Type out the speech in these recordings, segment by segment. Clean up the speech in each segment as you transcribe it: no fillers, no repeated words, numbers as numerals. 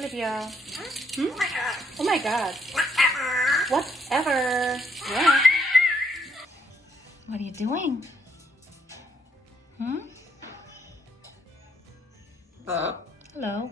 Olivia. Hmm? Oh my god. Whatever. Yeah. What are you doing? Hmm? Hello.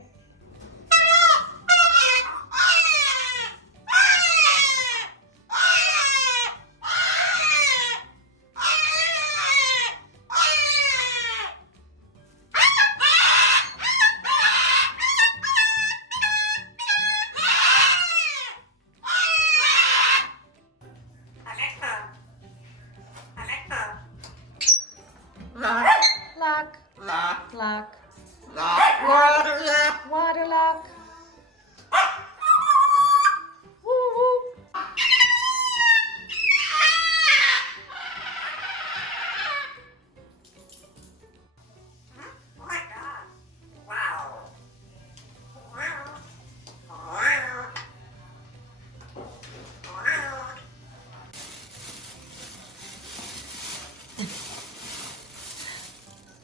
Lock. Lock. Water lock. Woo woo.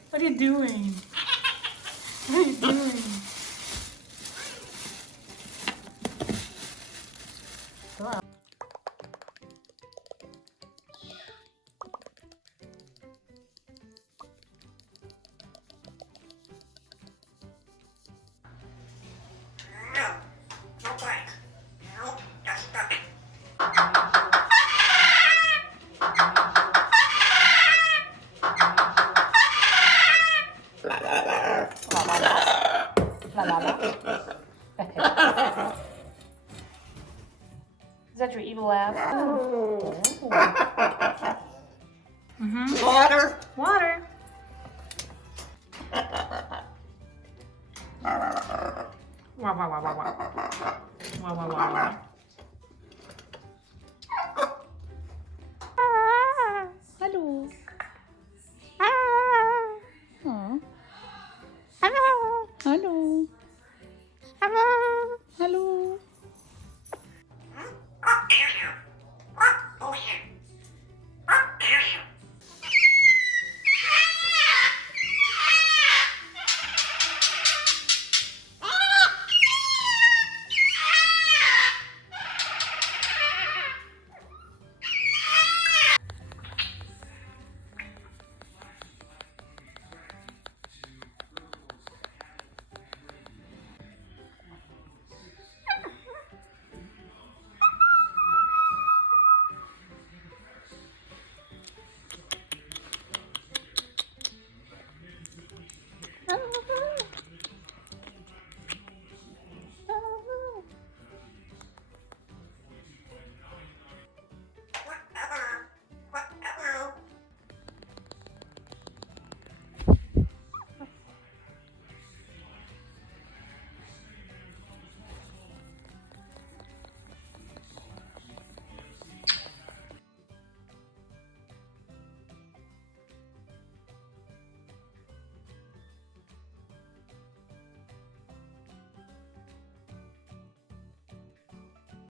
What are you doing? What are you doing? Hello. La la la. Is that your evil laugh? Mm-hmm. Water. Water. Wah, wah, wah, wah, wah. Wah, wah, wah, wah.